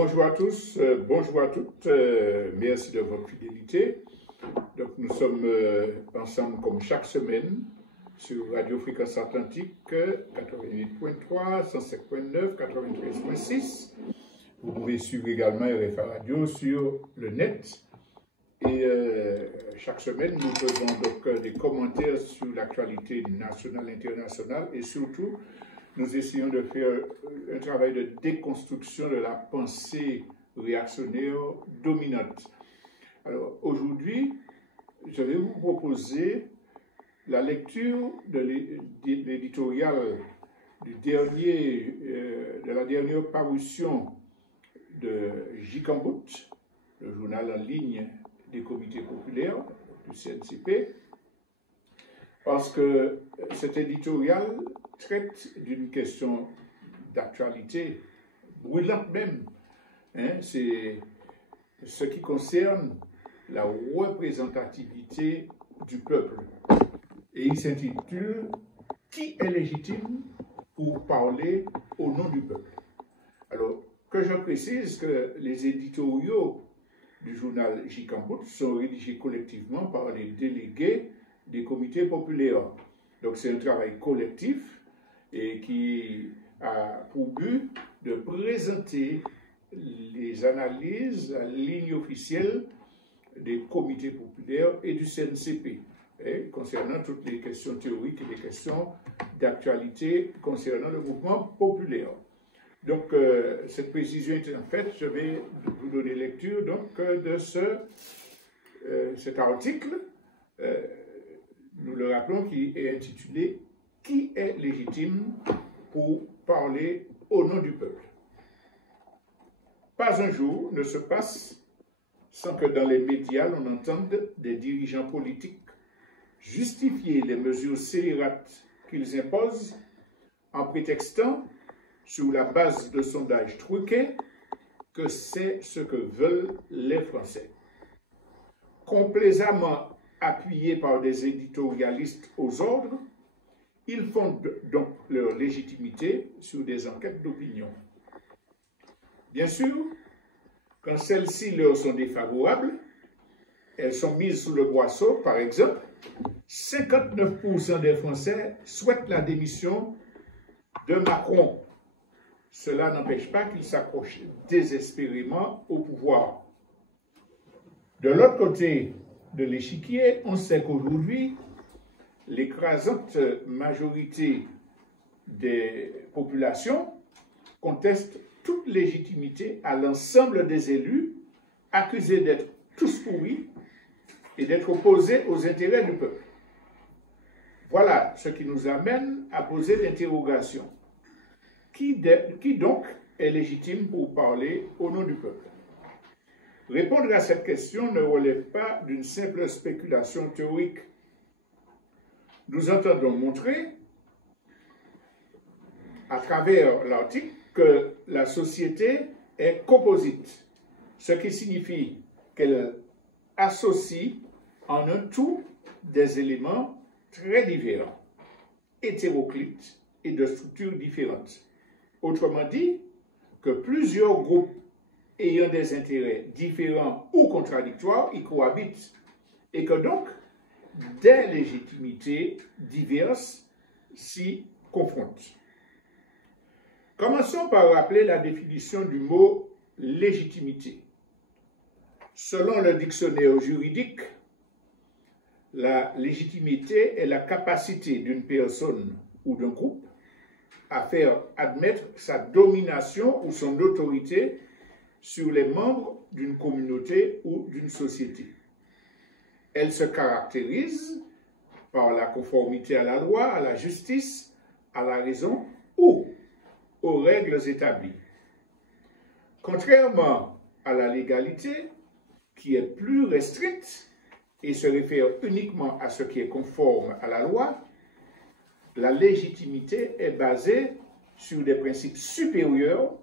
Bonjour à tous, bonjour à toutes, merci de votre fidélité. Donc nous sommes ensemble comme chaque semaine sur Radio Fréquence Atlantique 88.3, 105.9, 93.6. Vous pouvez suivre également RFA Radio sur le net. Et chaque semaine, nous faisons donc des commentaires sur l'actualité nationale, internationale et surtout, nous essayons de faire un travail de déconstruction de la pensée réactionnaire dominante. Alors aujourd'hui, je vais vous proposer la lecture de l'éditorial de la dernière parution de J-Cambout, le journal en ligne des comités populaires du CNCP, parce que cet éditorial traite d'une question d'actualité brûlante même. C'est ce qui concerne la représentativité du peuple. Et il s'intitule « Qui est légitime pour parler au nom du peuple ?» Alors, que je précise que les éditoriaux du journal J-Cambout sont rédigés collectivement par les délégués des comités populaires. Donc c'est un travail collectif et qui a pour but de présenter les analyses, la ligne officielle des comités populaires et du CNCP, concernant toutes les questions théoriques et les questions d'actualité concernant le mouvement populaire. Donc, cette précision étant faite, je vais vous donner lecture donc, de cet article, nous le rappelons, qui est intitulé « Qui est légitime pour parler au nom du peuple ?» Pas un jour ne se passe sans que dans les médias, on entende des dirigeants politiques justifier les mesures scélérates qu'ils imposent en prétextant, sur la base de sondages truqués, que c'est ce que veulent les Français. Complaisamment appuyés par des éditorialistes aux ordres, ils fondent donc leur légitimité sur des enquêtes d'opinion. Bien sûr, quand celles-ci leur sont défavorables, elles sont mises sous le boisseau. Par exemple, 59% des Français souhaitent la démission de Macron. Cela n'empêche pas qu'il s'accroche désespérément au pouvoir. De l'autre côté de l'échiquier, on sait qu'aujourd'hui, l'écrasante majorité des populations conteste toute légitimité à l'ensemble des élus accusés d'être tous pourris et d'être opposés aux intérêts du peuple. Voilà ce qui nous amène à poser l'interrogation. Qui donc est légitime pour parler au nom du peuple? Répondre à cette question ne relève pas d'une simple spéculation théorique. Nous entendons montrer, à travers l'article, que la société est composite, ce qui signifie qu'elle associe en un tout des éléments très différents, hétéroclites et de structures différentes. Autrement dit, que plusieurs groupes ayant des intérêts différents ou contradictoires y cohabitent et que donc des légitimités diverses s'y confrontent. Commençons par rappeler la définition du mot légitimité. Selon le dictionnaire juridique, la légitimité est la capacité d'une personne ou d'un groupe à faire admettre sa domination ou son autorité sur les membres d'une communauté ou d'une société. Elle se caractérise par la conformité à la loi, à la justice, à la raison ou aux règles établies. Contrairement à la légalité, qui est plus restreinte et se réfère uniquement à ce qui est conforme à la loi, la légitimité est basée sur des principes supérieurs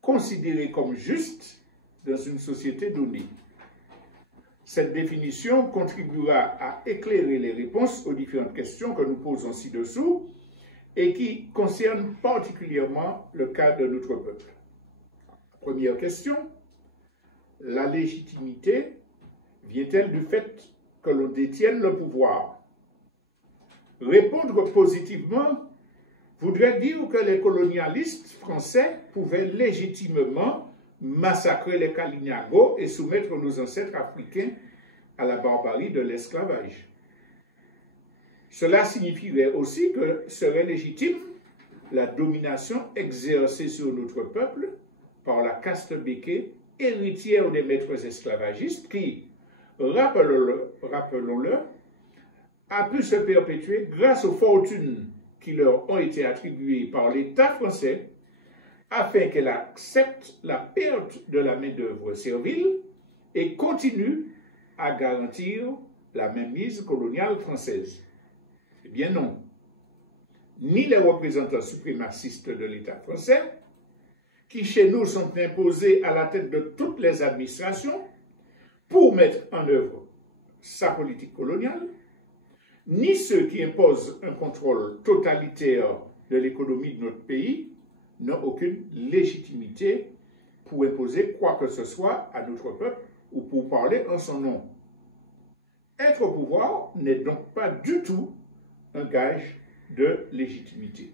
considérés comme justes dans une société donnée. Cette définition contribuera à éclairer les réponses aux différentes questions que nous posons ci-dessous et qui concernent particulièrement le cas de notre peuple. Première question, la légitimité vient-elle du fait que l'on détienne le pouvoir? Répondre positivement voudrait dire que les colonialistes français pouvaient légitimement massacrer les Kalinyago et soumettre nos ancêtres africains à la barbarie de l'esclavage. Cela signifierait aussi que serait légitime la domination exercée sur notre peuple par la caste béquée, héritière des maîtres esclavagistes qui, rappelons-le, a pu se perpétuer grâce aux fortunes qui leur ont été attribuées par l'État français afin qu'elle accepte la perte de la main-d'œuvre servile et continue à garantir la mainmise coloniale française. Eh bien non. Ni les représentants suprémacistes de l'État français, qui chez nous sont imposés à la tête de toutes les administrations pour mettre en œuvre sa politique coloniale, ni ceux qui imposent un contrôle totalitaire de l'économie de notre pays n'ont aucune légitimité pour imposer quoi que ce soit à notre peuple ou pour parler en son nom. Être au pouvoir n'est donc pas du tout un gage de légitimité.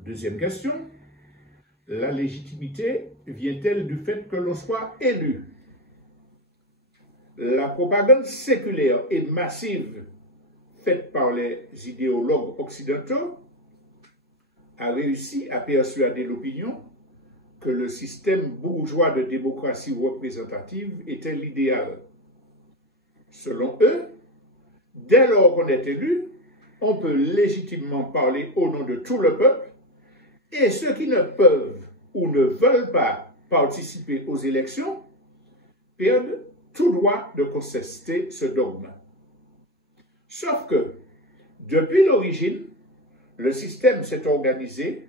Deuxième question, la légitimité vient-elle du fait que l'on soit élu? La propagande séculaire et massive faite par les idéologues occidentaux a réussi à persuader l'opinion que le système bourgeois de démocratie représentative était l'idéal. Selon eux, dès lors qu'on est élu, on peut légitimement parler au nom de tout le peuple et ceux qui ne peuvent ou ne veulent pas participer aux élections perdent tout droit de contester ce dogme. Sauf que, depuis l'origine, le système s'est organisé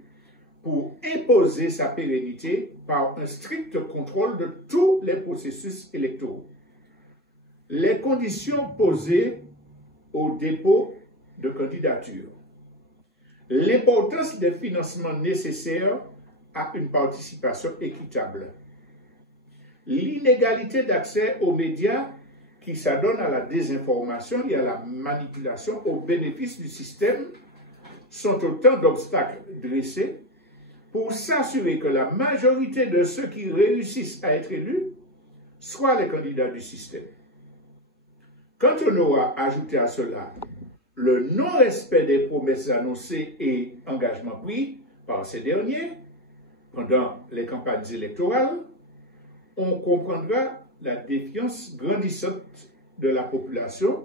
pour imposer sa pérennité par un strict contrôle de tous les processus électoraux. Les conditions posées au dépôt de candidature, l'importance des financements nécessaires à une participation équitable, l'inégalité d'accès aux médias qui s'adonnent à la désinformation et à la manipulation au bénéfice du système sont autant d'obstacles dressés pour s'assurer que la majorité de ceux qui réussissent à être élus soient les candidats du système. Quand on aura ajouté à cela le non-respect des promesses annoncées et engagements pris par ces derniers pendant les campagnes électorales, on comprendra la défiance grandissante de la population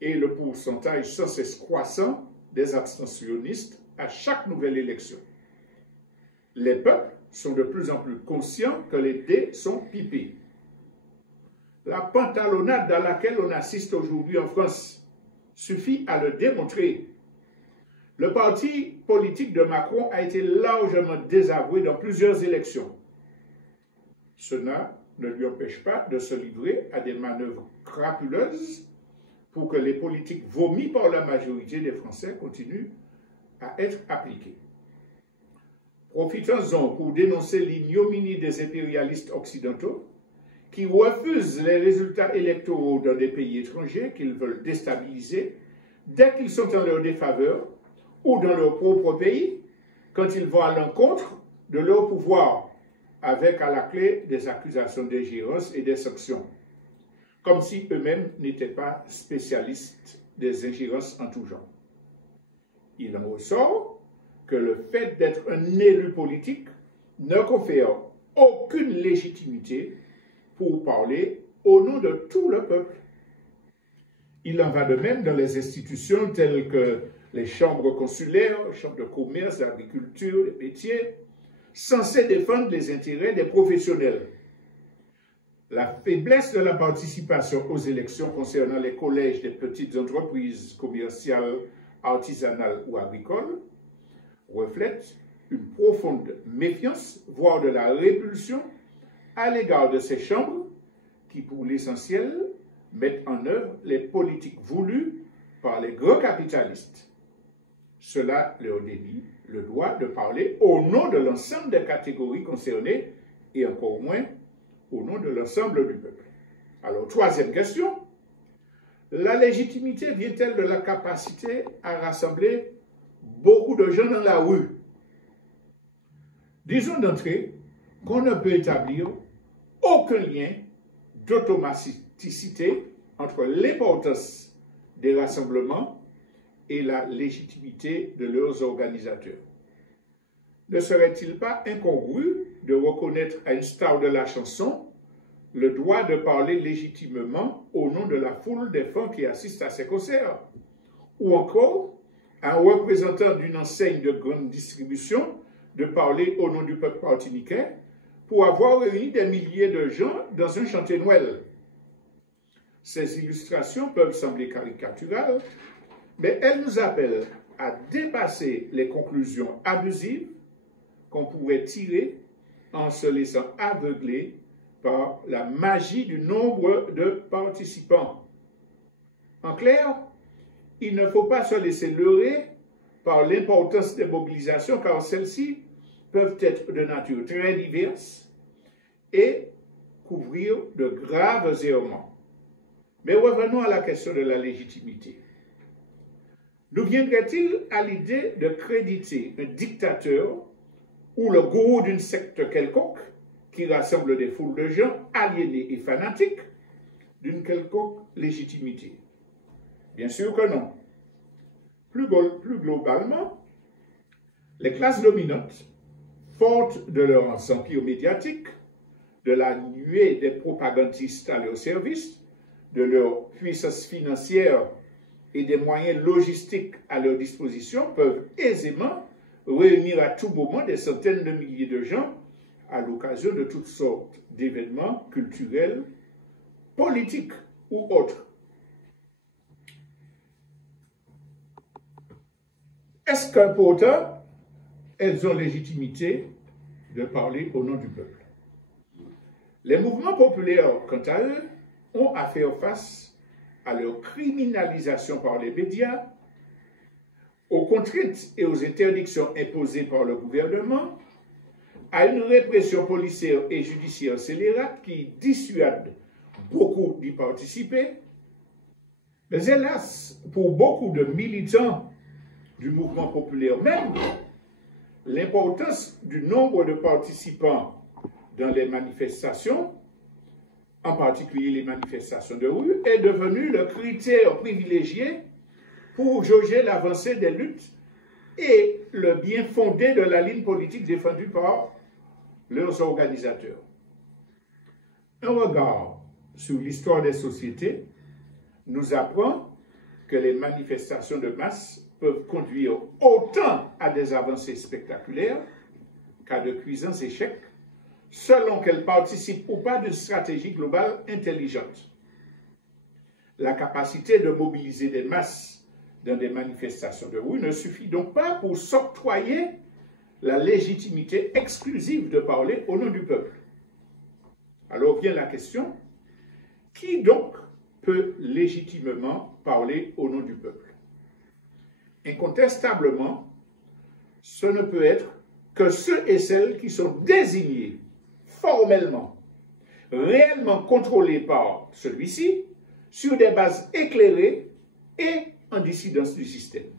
et le pourcentage sans cesse croissant des abstentionnistes à chaque nouvelle élection. Les peuples sont de plus en plus conscients que les dés sont pipés. La pantalonnade dans laquelle on assiste aujourd'hui en France suffit à le démontrer. Le parti politique de Macron a été largement désavoué dans plusieurs élections. Cela ne lui empêche pas de se livrer à des manœuvres crapuleuses pour que les politiques vomies par la majorité des Français continuent à être appliquées. Profitons-en pour dénoncer l'ignominie des impérialistes occidentaux qui refusent les résultats électoraux dans des pays étrangers qu'ils veulent déstabiliser dès qu'ils sont en leur défaveur ou dans leur propre pays quand ils vont à l'encontre de leur pouvoir avec à la clé des accusations d'ingérence et des sanctions, comme si eux-mêmes n'étaient pas spécialistes des ingérences en tout genre. Il en ressort que le fait d'être un élu politique ne confère aucune légitimité pour parler au nom de tout le peuple. Il en va de même dans les institutions telles que les chambres consulaires, les chambres de commerce, d'agriculture, les métiers, censés défendre les intérêts des professionnels. La faiblesse de la participation aux élections concernant les collèges des petites entreprises commerciales, artisanales ou agricoles reflète une profonde méfiance, voire de la répulsion à l'égard de ces chambres qui, pour l'essentiel, mettent en œuvre les politiques voulues par les grands capitalistes. Cela leur dénie le droit de parler au nom de l'ensemble des catégories concernées et encore moins au nom de l'ensemble du peuple. Alors, troisième question, la légitimité vient-elle de la capacité à rassembler beaucoup de gens dans la rue? Disons d'entrée qu'on ne peut établir aucun lien d'automaticité entre l'importance des rassemblements et la légitimité de leurs organisateurs. Ne serait-il pas incongru de reconnaître à une star de la chanson le droit de parler légitimement au nom de la foule des fans qui assistent à ses concerts? Ou encore, à un représentant d'une enseigne de grande distribution de parler au nom du peuple martiniquais pour avoir réuni des milliers de gens dans un chantier Noël? Ces illustrations peuvent sembler caricaturales, mais elles nous appellent à dépasser les conclusions abusives qu'on pourrait tirer en se laissant aveugler par la magie du nombre de participants. En clair, il ne faut pas se laisser leurrer par l'importance des mobilisations, car celles-ci peuvent être de nature très diverse et couvrir de graves errements. Mais revenons à la question de la légitimité. Nous viendrait-il à l'idée de créditer un dictateur ou le gourou d'une secte quelconque qui rassemble des foules de gens aliénés et fanatiques d'une quelconque légitimité? Bien sûr que non. Plus globalement, les classes dominantes, fortes de leur empire médiatique, de la nuée des propagandistes à leur service, de leur puissance financière et des moyens logistiques à leur disposition, peuvent aisément réunir à tout moment des centaines de milliers de gens à l'occasion de toutes sortes d'événements culturels, politiques ou autres. Est-ce que pourtant, elles ont légitimité de parler au nom du peuple? Les mouvements populaires, quant à eux, ont à faire face à leur criminalisation par les médias, aux contraintes et aux interdictions imposées par le gouvernement, à une répression policière et judiciaire scélérate qui dissuade beaucoup d'y participer. Mais hélas, pour beaucoup de militants du mouvement populaire même, l'importance du nombre de participants dans les manifestations, en particulier les manifestations de rue, est devenu le critère privilégié pour jauger l'avancée des luttes et le bien fondé de la ligne politique défendue par leurs organisateurs. Un regard sur l'histoire des sociétés nous apprend que les manifestations de masse peuvent conduire autant à des avancées spectaculaires qu'à de cuisants échecs, selon qu'elles participent ou pas d'une stratégie globale intelligente. La capacité de mobiliser des masses dans des manifestations de rue ne suffit donc pas pour s'octroyer la légitimité exclusive de parler au nom du peuple. Alors vient la question, qui donc peut légitimement parler au nom du peuple? Incontestablement, ce ne peut être que ceux et celles qui sont désignés formellement, réellement contrôlés par celui-ci, sur des bases éclairées et en dissidence du système.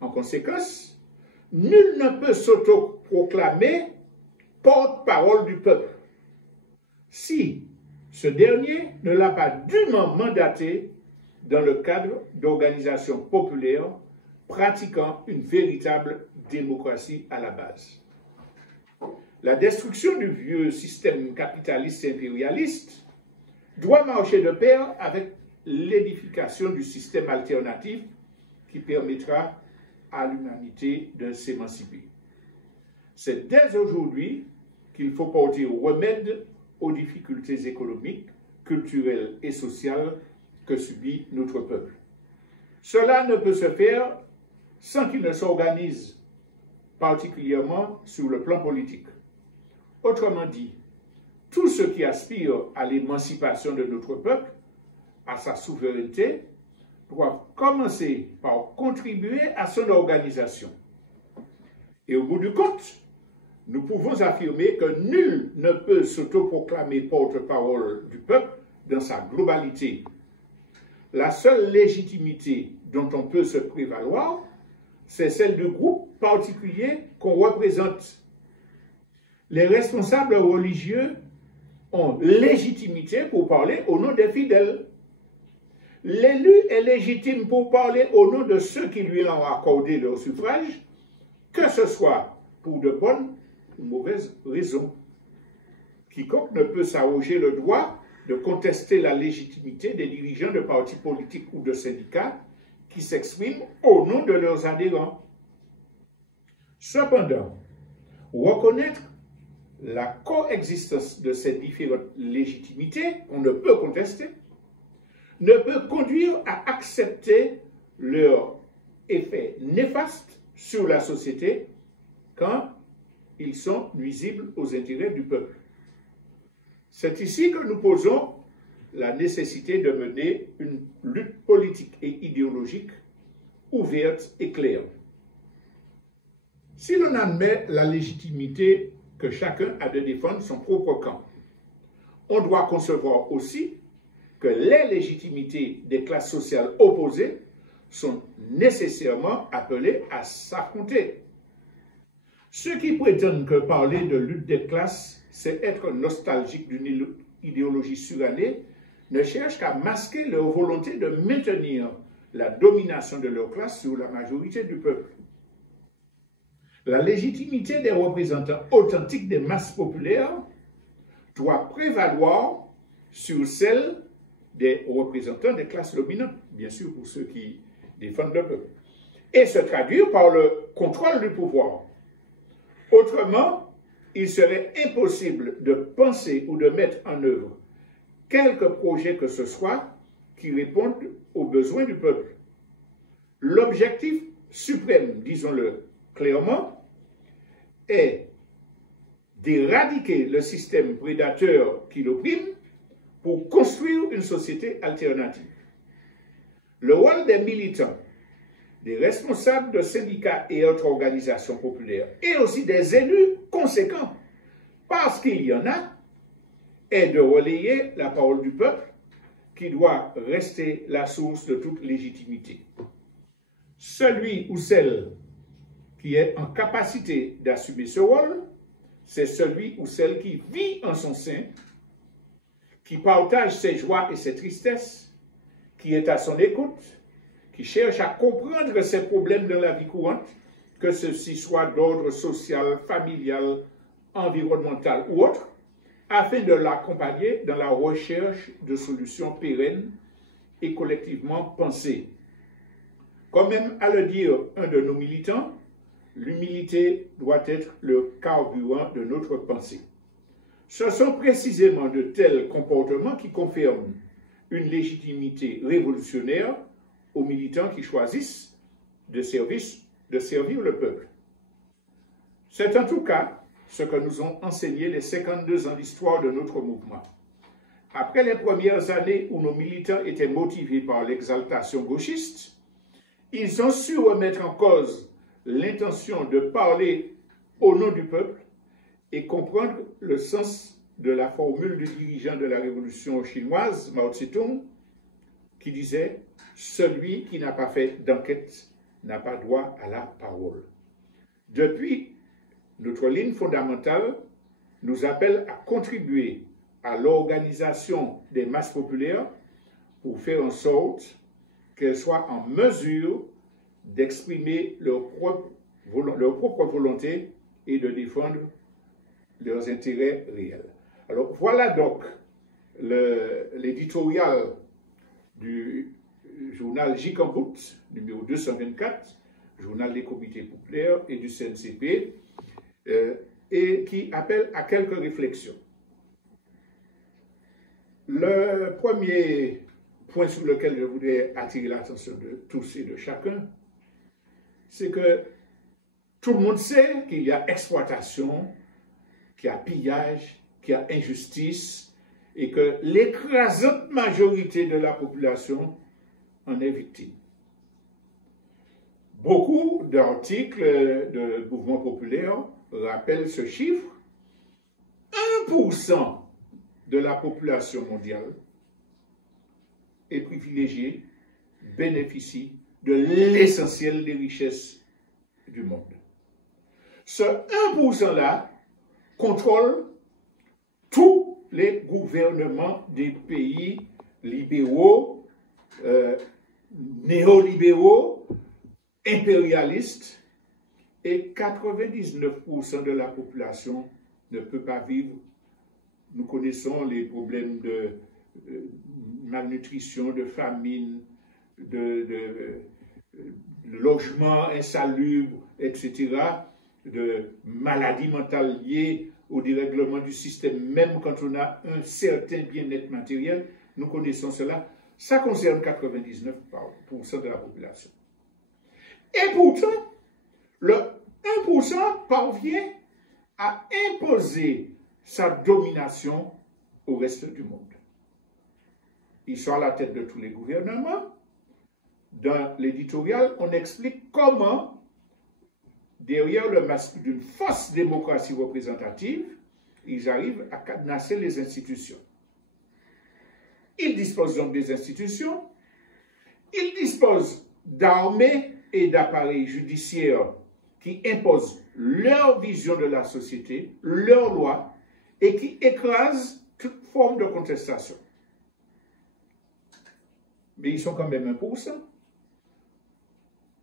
En conséquence, nul ne peut s'autoproclamer porte-parole du peuple si ce dernier ne l'a pas dûment mandaté dans le cadre d'organisations populaires pratiquant une véritable démocratie à la base. La destruction du vieux système capitaliste et impérialiste doit marcher de pair avec l'édification du système alternatif qui permettra à l'humanité de s'émanciper. C'est dès aujourd'hui qu'il faut porter remède aux difficultés économiques, culturelles et sociales que subit notre peuple. Cela ne peut se faire sans qu'il ne s'organise particulièrement sur le plan politique. Autrement dit, tous ceux qui aspirent à l'émancipation de notre peuple, à sa souveraineté, doivent commencer par contribuer à son organisation. Et au bout du compte, nous pouvons affirmer que nul ne peut s'autoproclamer porte-parole du peuple dans sa globalité. La seule légitimité dont on peut se prévaloir, c'est celle du groupe particulier qu'on représente. Les responsables religieux ont légitimité pour parler au nom des fidèles. L'élu est légitime pour parler au nom de ceux qui lui ont accordé leur suffrage, que ce soit pour de bonnes ou mauvaises raisons. Quiconque ne peut s'arroger le droit de contester la légitimité des dirigeants de partis politiques ou de syndicats qui s'expriment au nom de leurs adhérents. Cependant, reconnaître la coexistence de ces différentes légitimités, on ne peut contester, ne peut conduire à accepter leur effet néfaste sur la société quand ils sont nuisibles aux intérêts du peuple. C'est ici que nous posons la nécessité de mener une lutte politique et idéologique ouverte et claire. Si l'on admet la légitimité que chacun a de défendre son propre camp, on doit concevoir aussi que les légitimités des classes sociales opposées sont nécessairement appelées à s'affronter. Ceux qui prétendent que parler de lutte des classes, c'est être nostalgique d'une idéologie surannée, ne cherchent qu'à masquer leur volonté de maintenir la domination de leur classe sur la majorité du peuple. La légitimité des représentants authentiques des masses populaires doit prévaloir sur celle des représentants des classes dominantes, bien sûr pour ceux qui défendent le peuple, et se traduire par le contrôle du pouvoir. Autrement, il serait impossible de penser ou de mettre en œuvre quelque projet que ce soit qui réponde aux besoins du peuple. L'objectif suprême, disons-le clairement, est d'éradiquer le système prédateur qui l'opprime pour construire une société alternative. Le rôle des militants, des responsables de syndicats et autres organisations populaires, et aussi des élus conséquents, parce qu'il y en a, est de relayer la parole du peuple qui doit rester la source de toute légitimité. Celui ou celle qui est en capacité d'assumer ce rôle, c'est celui ou celle qui vit en son sein, qui partage ses joies et ses tristesses, qui est à son écoute, qui cherche à comprendre ses problèmes dans la vie courante, que ceux-ci soient d'ordre social, familial, environnemental ou autre, afin de l'accompagner dans la recherche de solutions pérennes et collectivement pensées. Comme même à le dire un de nos militants, l'humilité doit être le carburant de notre pensée. Ce sont précisément de tels comportements qui confirment une légitimité révolutionnaire aux militants qui choisissent de servir le peuple. C'est en tout cas ce que nous ont enseigné les 52 ans d'histoire de notre mouvement. Après les premières années où nos militants étaient motivés par l'exaltation gauchiste, ils ont su remettre en cause l'intention de parler au nom du peuple et comprendre le sens de la formule du dirigeant de la révolution chinoise, Mao Tse-tung, qui disait « Celui qui n'a pas fait d'enquête n'a pas droit à la parole ». Depuis, notre ligne fondamentale nous appelle à contribuer à l'organisation des masses populaires pour faire en sorte qu'elles soient en mesure d'exprimer leur propre volonté et de défendre leurs intérêts réels. Alors voilà donc l'éditorial du journal J-Cambout, numéro 224, journal des comités populaires et du CNCP, et qui appelle à quelques réflexions. Le premier point sur lequel je voudrais attirer l'attention de tous et de chacun, c'est que tout le monde sait qu'il y a exploitation, qu'il y a pillage, qu'il y a injustice, et que l'écrasante majorité de la population en est victime. Beaucoup d'articles de mouvements populaires rappelle ce chiffre, 1% de la population mondiale est privilégiée, bénéficie de l'essentiel des richesses du monde. Ce 1%-là contrôle tous les gouvernements des pays libéraux, néolibéraux, impérialistes, et 99% de la population ne peut pas vivre. Nous connaissons les problèmes de malnutrition, de famine, de logement insalubre, etc., de maladies mentales liées au dérèglement du système, même quand on a un certain bien-être matériel, nous connaissons cela. Ça concerne 99% de la population. Et pourtant, le 1% parvient à imposer sa domination au reste du monde. Ils sont à la tête de tous les gouvernements. Dans l'éditorial, on explique comment, derrière le masque d'une fausse démocratie représentative, ils arrivent à cadenasser les institutions. Ils disposent donc des institutions, ils disposent d'armées et d'appareils judiciaires qui imposent leur vision de la société, leurs lois, et qui écrasent toute forme de contestation. Mais ils sont quand même 1%.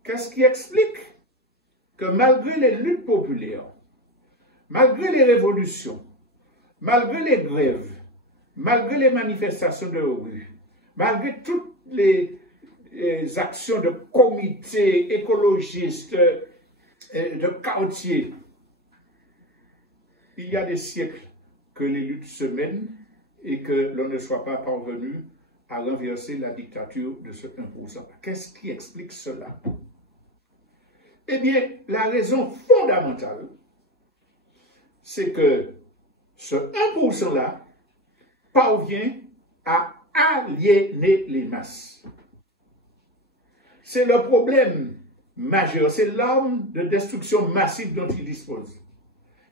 Qu'est-ce qui explique que malgré les luttes populaires, malgré les révolutions, malgré les grèves, malgré les manifestations de rue, malgré toutes les actions de comités écologistes, de quartiers, il y a des siècles que les luttes se mènent et que l'on ne soit pas parvenu à renverser la dictature de ce 1%. Qu'est-ce qui explique cela? Eh bien, la raison fondamentale, c'est que ce 1%-là parvient à aliéner les masses. C'est le problème majeur, c'est l'arme de destruction massive dont ils disposent.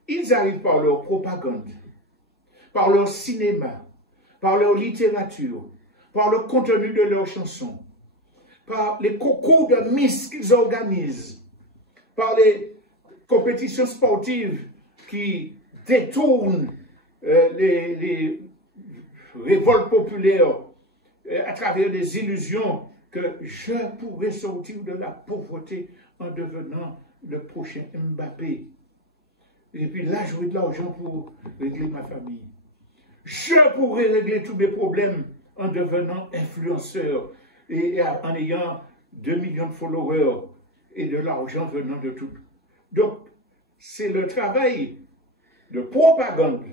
Ils arrivent par leur propagande, par leur cinéma, par leur littérature, par le contenu de leurs chansons, par les concours de Miss qu'ils organisent, par les compétitions sportives qui détournent les révoltes populaires à travers des illusions que je pourrais sortir de la pauvreté en devenant le prochain Mbappé. Et puis là, j'aurai de l'argent pour régler ma famille. Je pourrais régler tous mes problèmes en devenant influenceur et en ayant 2 millions de followers et de l'argent venant de tout. Donc, c'est le travail de propagande,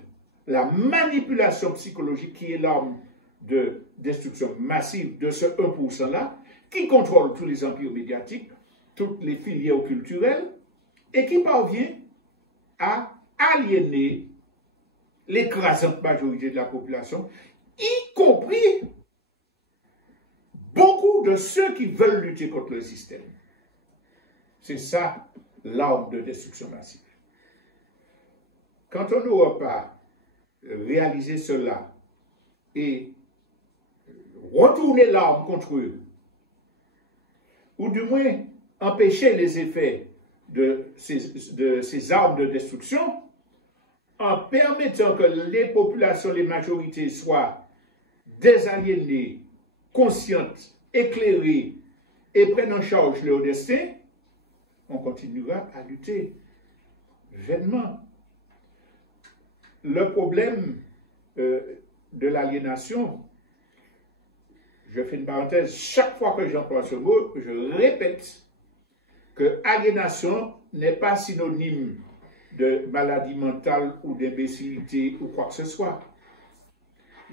la manipulation psychologique qui est l'arme de destruction massive de ce 1%-là, qui contrôle tous les empires médiatiques, toutes les filières culturelles, et qui parvient à aliéner l'écrasante majorité de la population, y compris beaucoup de ceux qui veulent lutter contre le système. C'est ça l'arme de destruction massive. Quand on n'aura pas réalisé cela et retourner l'arme contre eux, ou du moins empêcher les effets de ces armes de destruction, en permettant que les populations, les majorités soient désaliénées, conscientes, éclairées et prennent en charge leur destin, on continuera à lutter vainement. Le problème de l'aliénation, je fais une parenthèse, chaque fois que j'emploie ce mot, je répète que aliénation n'est pas synonyme de maladie mentale ou d'imbécilité ou quoi que ce soit.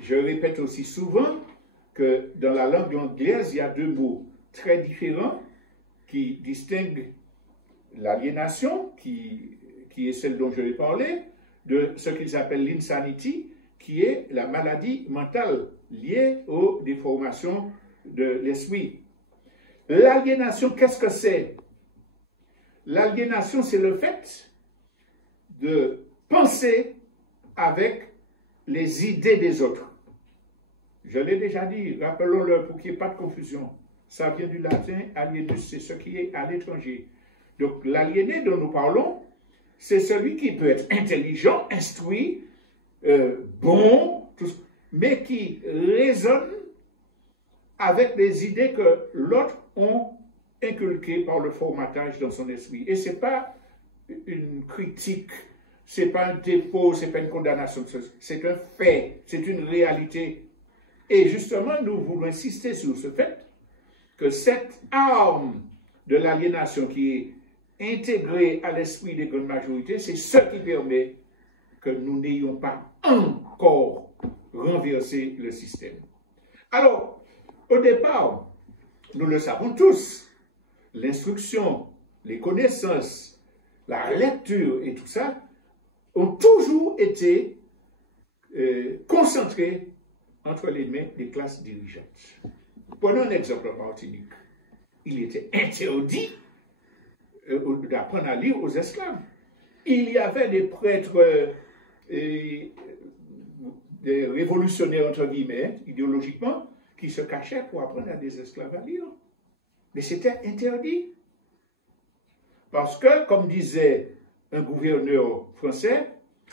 Je répète aussi souvent que dans la langue anglaise, il y a 2 mots très différents qui distinguent l'aliénation, qui est celle dont je vais parler, de ce qu'ils appellent l'insanity, qui est la maladie mentale liée aux déformations de l'esprit. L'aliénation, qu'est-ce que c'est? L'aliénation, c'est le fait de penser avec les idées des autres. Je l'ai déjà dit, rappelons-le pour qu'il n'y ait pas de confusion. Ça vient du latin, alienus, c'est ce qui est à l'étranger. Donc l'aliéné dont nous parlons, c'est celui qui peut être intelligent, instruit, bon, mais qui raisonne avec les idées que l'autre ont inculquées par le formatage dans son esprit. Et ce n'est pas une critique, ce n'est pas un défaut, ce n'est pas une condamnation, c'est un fait, c'est une réalité. Et justement, nous voulons insister sur ce fait que cette arme de l'aliénation qui est intégrée à l'esprit des grandes majorités, c'est ce qui permet que nous n'ayons pas encore renversé le système. Alors, au départ, nous le savons tous, l'instruction, les connaissances, la lecture et tout ça ont toujours été concentrés entre les mains des classes dirigeantes. Prenons un exemple en Martinique. Il était interdit d'apprendre à lire aux esclaves. Il y avait des prêtres, des révolutionnaires, entre guillemets, idéologiquement, qui se cachaient pour apprendre à des esclaves à lire. Mais c'était interdit. Parce que, comme disait un gouverneur français,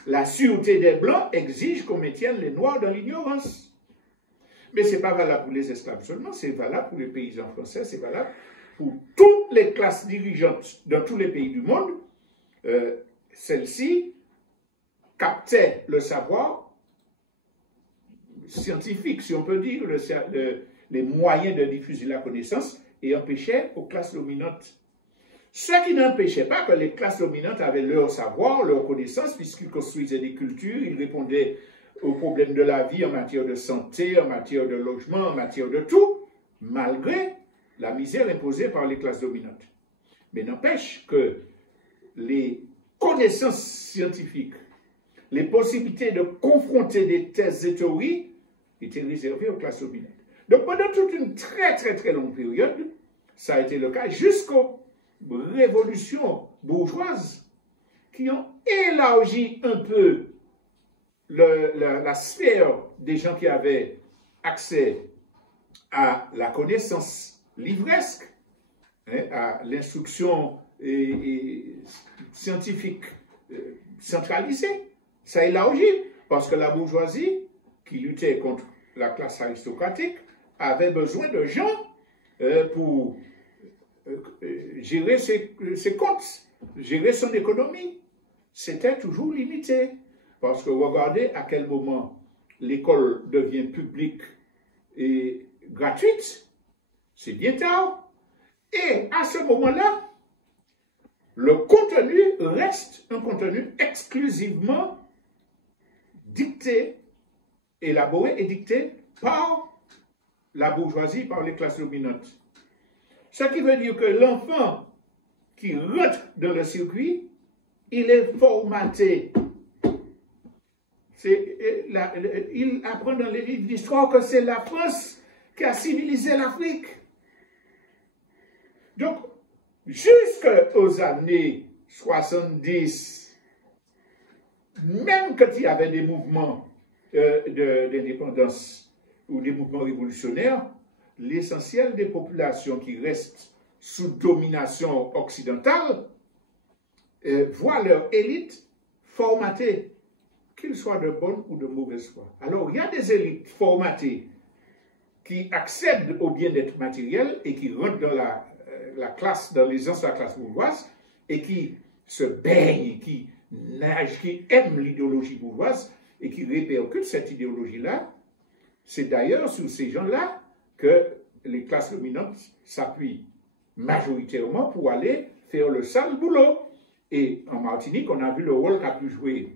la sûreté des Blancs exige qu'on maintienne les Noirs dans l'ignorance. Mais ce n'est pas valable pour les esclaves seulement, c'est valable pour les paysans français, c'est valable pour toutes les classes dirigeantes dans tous les pays du monde. Celles-ci captaient le savoir scientifique, si on peut dire, les moyens de diffuser la connaissance et empêchaient aux classes dominantes. Ce qui n'empêchait pas que les classes dominantes avaient leur savoir, leur connaissance, puisqu'ils construisaient des cultures, ils répondaient aux problèmes de la vie en matière de santé, en matière de logement, en matière de tout, malgré la misère imposée par les classes dominantes. Mais n'empêche que les connaissances scientifiques, les possibilités de confronter des thèses et théories étaient réservées aux classes dominantes. Donc pendant toute une très longue période, ça a été le cas jusqu'aux révolutions bourgeoises qui ont élargi un peu la sphère des gens qui avaient accès à la connaissance livresque, à l'instruction scientifique centralisée. Ça a élargi parce que la bourgeoisie, qui luttait contre la classe aristocratique, avait besoin de gens pour gérer ses comptes, gérer son économie. C'était toujours limité. Parce que regardez à quel moment l'école devient publique et gratuite, c'est bien tard. Et à ce moment-là, le contenu reste un contenu exclusivement dicté, élaboré et dicté par la bourgeoisie, par les classes dominantes. Ce qui veut dire que l'enfant qui rentre dans le circuit, il est formaté. Il apprend dans les livres d'histoire que c'est la France qui a civilisé l'Afrique. Donc, jusqu'aux années 70, même quand il y avait des mouvements d'indépendance ou des mouvements révolutionnaires, l'essentiel des populations qui restent sous domination occidentale voient leur élite formatée, qu'ils soient de bonne ou de mauvaise foi. Alors, il y a des élites formatées qui accèdent au bien-être matériel et qui rentrent dans la classe, dans l'aisance de la classe bourgeoise et qui se baignent, qui nagent, qui aiment l'idéologie bourgeoise et qui répercutent cette idéologie-là. C'est d'ailleurs sur ces gens-là que les classes dominantes s'appuient majoritairement pour aller faire le sale boulot. Et en Martinique, on a vu le rôle qu'a pu jouer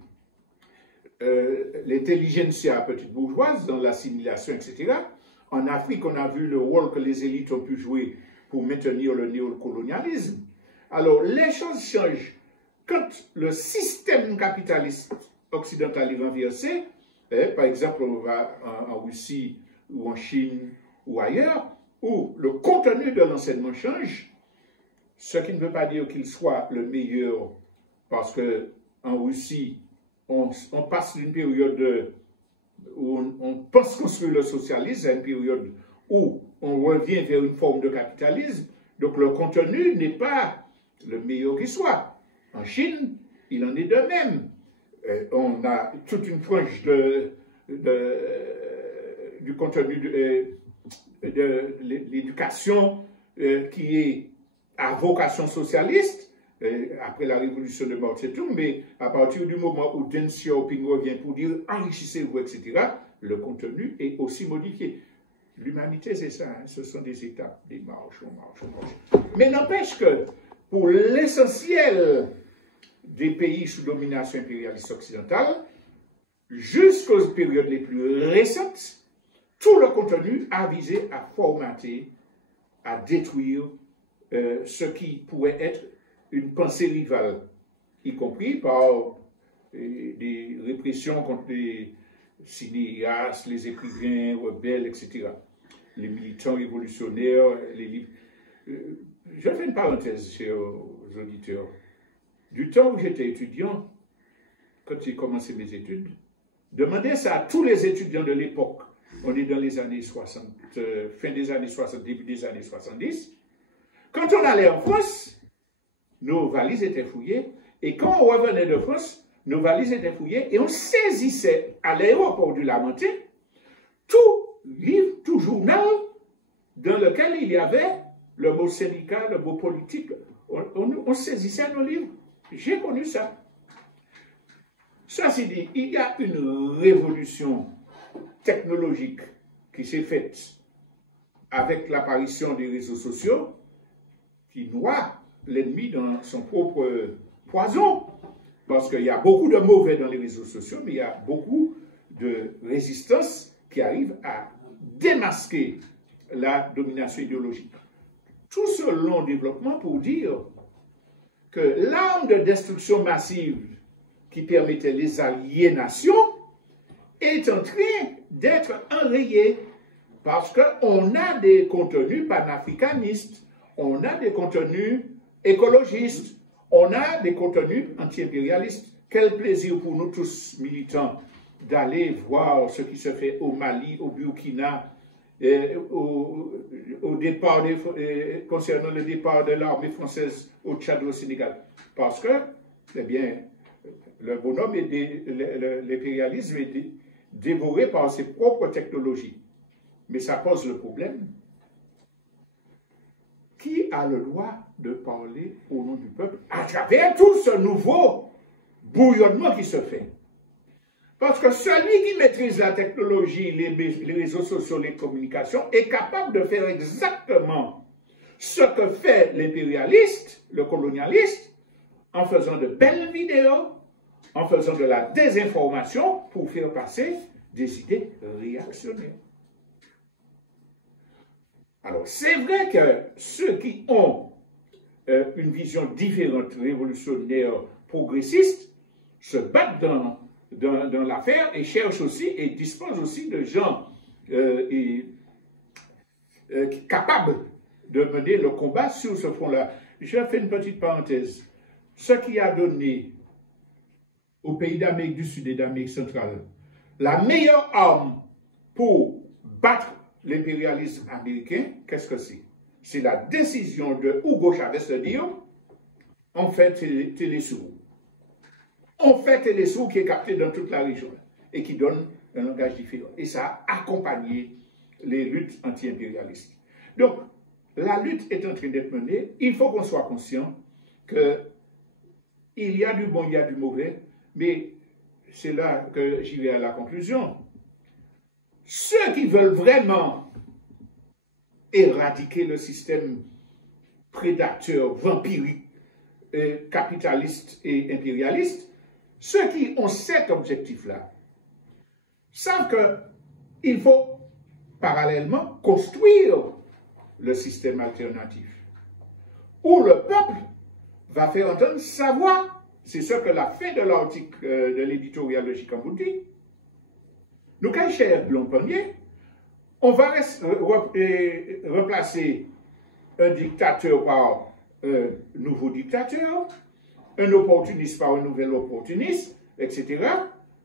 l'intelligentsia petite bourgeoise dans l'assimilation, etc. En Afrique, on a vu le rôle que les élites ont pu jouer pour maintenir le néocolonialisme. Alors, les choses changent. Quand le système capitaliste occidental est renversé, par exemple, on va en Russie ou en Chine ou ailleurs, où le contenu de l'enseignement change, ce qui ne veut pas dire qu'il soit le meilleur, parce que en Russie, on passe d'une période où on pense construire le socialisme à une période où on revient vers une forme de capitalisme. Donc le contenu n'est pas le meilleur qui soit. En Chine, il en est de même. On a toute une frange du contenu de l'éducation qui est à vocation socialiste, après la révolution de Mao Tse-tung, mais à partir du moment où Deng Xiaoping revient pour dire enrichissez-vous, etc., le contenu est aussi modifié. L'humanité, c'est ça, hein, ce sont des étapes, des marches, on marche, on marche. Mais n'empêche que pour l'essentiel des pays sous domination impérialiste occidentale, jusqu'aux périodes les plus récentes, tout le contenu a visé à formater, à détruire ce qui pourrait être une pensée rivale, y compris par des répressions contre les cinéastes, les écrivains, rebelles, etc. Les militants révolutionnaires, les livres. Je fais une parenthèse, chers auditeurs. Du temps où j'étais étudiant, quand j'ai commencé mes études, demandez ça à tous les étudiants de l'époque. On est dans les années 60, fin des années 60, début des années 70. Quand on allait en France, nos valises étaient fouillées, et quand on revenait de France, nos valises étaient fouillées, et on saisissait à l'aéroport du Lamentin tout livre, tout journal dans lequel il y avait le mot syndicat, le mot politique. On saisissait nos livres. J'ai connu ça. Ceci dit, il y a une révolution technologique qui s'est faite avec l'apparition des réseaux sociaux qui noie l'ennemi dans son propre poison. Parce qu'il y a beaucoup de mauvais dans les réseaux sociaux, mais il y a beaucoup de résistance qui arrive à démasquer la domination idéologique. Tout ce long développement pour dire que l'arme de destruction massive qui permettait les aliénations est en train d'être enrayée parce qu'on a des contenus panafricanistes, on a des contenus écologistes, on a des contenus anti-impérialistes. Quel plaisir pour nous tous militants d'aller voir ce qui se fait au Mali, au Burkina, au départ concernant le départ de l'armée française au Tchad, au Sénégal. Parce que, eh bien, le bonhomme, l'impérialisme est dévoré par ses propres technologies. Mais ça pose le problème. Qui a le droit de parler au nom du peuple à travers tout ce nouveau bouillonnement qui se fait? Parce que celui qui maîtrise la technologie, les réseaux sociaux, les communications, est capable de faire exactement ce que fait l'impérialiste, le colonialiste, en faisant de belles vidéos, en faisant de la désinformation pour faire passer des idées réactionnaires. Alors, c'est vrai que ceux qui ont une vision différente, révolutionnaire, progressiste, se battent dans l'affaire et cherchent aussi et disposent aussi de gens capables de mener le combat sur ce front-là. Je fais une petite parenthèse. Ce qui a donné aux pays d'Amérique du Sud et d'Amérique centrale la meilleure arme pour battre l'impérialisme américain, qu'est-ce que c'est? C'est la décision de Hugo Chavez de dire on fait Télésourou. On fait Télésourou qui est capté dans toute la région et qui donne un langage différent. Et ça a accompagné les luttes anti-impérialistes. Donc, la lutte est en train d'être menée. Il faut qu'on soit conscient qu'il y a du bon, il y a du mauvais, mais c'est là que j'y vais à la conclusion. Ceux qui veulent vraiment éradiquer le système prédateur, vampirique, capitaliste et impérialiste, ceux qui ont cet objectif-là savent qu'il faut parallèlement construire le système alternatif où le peuple va faire entendre sa voix. C'est ce que la fin de l'article de l'éditorial de Gicambout dit. Nous, quand cher Blancpagne, on va remplacer un dictateur par un nouveau dictateur, un opportuniste par un nouvel opportuniste, etc.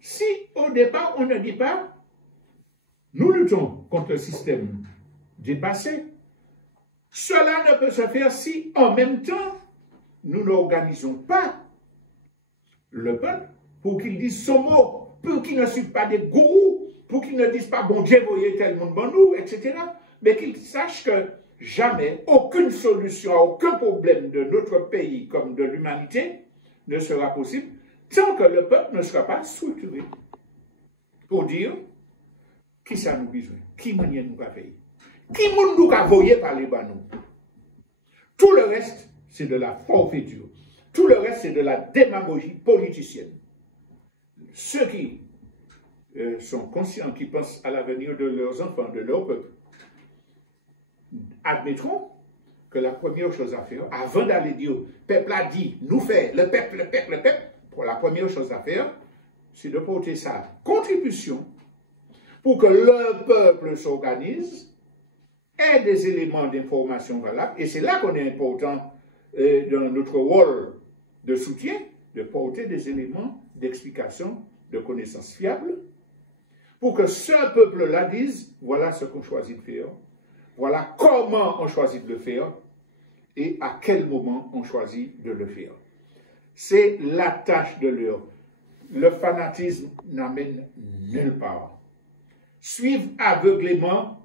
Si au départ on ne dit pas, nous luttons contre le système dépassé, cela ne peut se faire si en même temps nous n'organisons pas le peuple pour qu'il dise son mot, pour qu'il ne suive pas des gourous, pour qu'il ne dise pas bon Dieu voyez tel monde bon nous, etc. Mais qu'il sache que jamais aucune solution à aucun problème de notre pays comme de l'humanité ne sera possible tant que le peuple ne sera pas structuré pour dire qui ça nous besoin, qui manière nous va faire, qui nous va voyer par les banous. Tout le reste, c'est de la forfaiture. Tout le reste, c'est de la démagogie politicienne. Ceux qui sont conscients, qui pensent à l'avenir de leurs enfants, de leur peuple, admettront que la première chose à faire, avant d'aller dire, le peuple a dit, nous fait, le peuple, pour la première chose à faire, c'est de porter sa contribution pour que le peuple s'organise, ait des éléments d'information valables, et c'est là qu'on est important dans notre rôle de soutien, de porter des éléments d'explication, de connaissances fiables, pour que ce peuple-là dise, voilà ce qu'on choisit de faire, voilà comment on choisit de le faire, et à quel moment on choisit de le faire. C'est la tâche de l'heure. Le fanatisme n'amène nulle part. Suivre aveuglément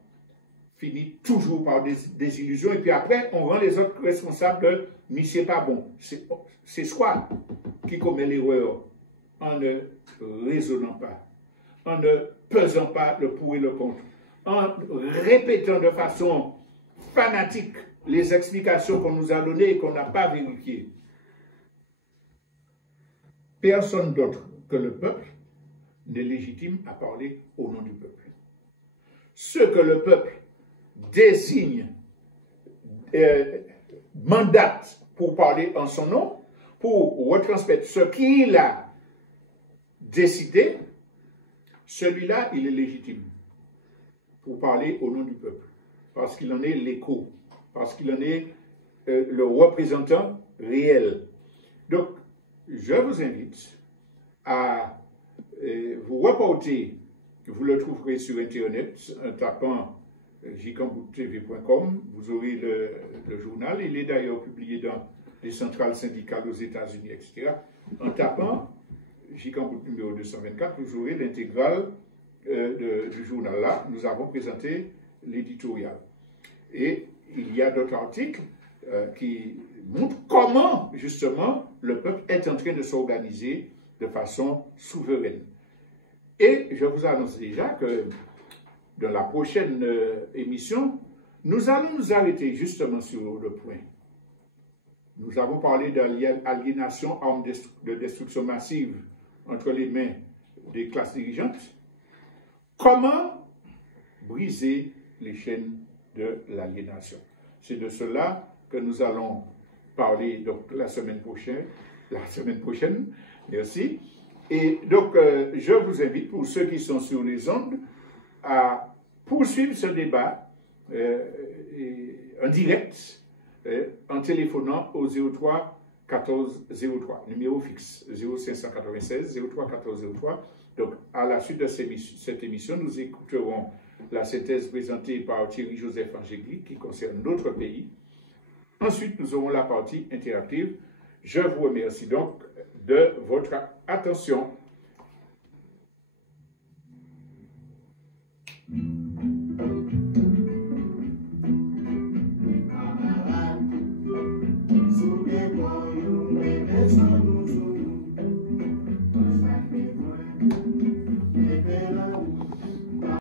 finit toujours par des illusions, et puis après, on rend les autres responsables de « mais c'est pas bon ». C'est soi qui commet l'erreur en ne raisonnant pas, en ne pesant pas le pour et le contre, en répétant de façon fanatique les explications qu'on nous a données et qu'on n'a pas vérifiées. Personne d'autre que le peuple n'est légitime à parler au nom du peuple. Ce que le peuple désigne, mandate pour parler en son nom, pour retransmettre ce qu'il a décidé, celui-là, il est légitime pour parler au nom du peuple, parce qu'il en est l'écho, parce qu'il en est le représentant réel. Donc, je vous invite à vous reporter, vous le trouverez sur Internet en tapant jcambouttv.com, vous aurez le journal, il est d'ailleurs publié dans les centrales syndicales aux États-Unis, etc. En tapant Jcambout numéro 224, vous aurez l'intégrale du journal là. Nous avons présenté l'éditorial. Et il y a d'autres articles qui montrent comment, justement, le peuple est en train de s'organiser de façon souveraine. Et je vous annonce déjà que dans la prochaine émission, nous allons nous arrêter justement sur le point. Nous avons parlé d'aliénation, arme de destruction massive entre les mains des classes dirigeantes. Comment briser les chaînes de l'aliénation? C'est de cela que nous allons parler donc la semaine prochaine. Merci. Et donc, je vous invite, pour ceux qui sont sur les ondes, à poursuivre ce débat en direct, en téléphonant au 03 14 03, numéro fixe 0596 03 14 03. Donc, à la suite de cette émission, nous écouterons la synthèse présentée par Thierry-Joseph Angélique qui concerne notre pays. Ensuite, nous aurons la partie interactive. Je vous remercie donc de votre attention.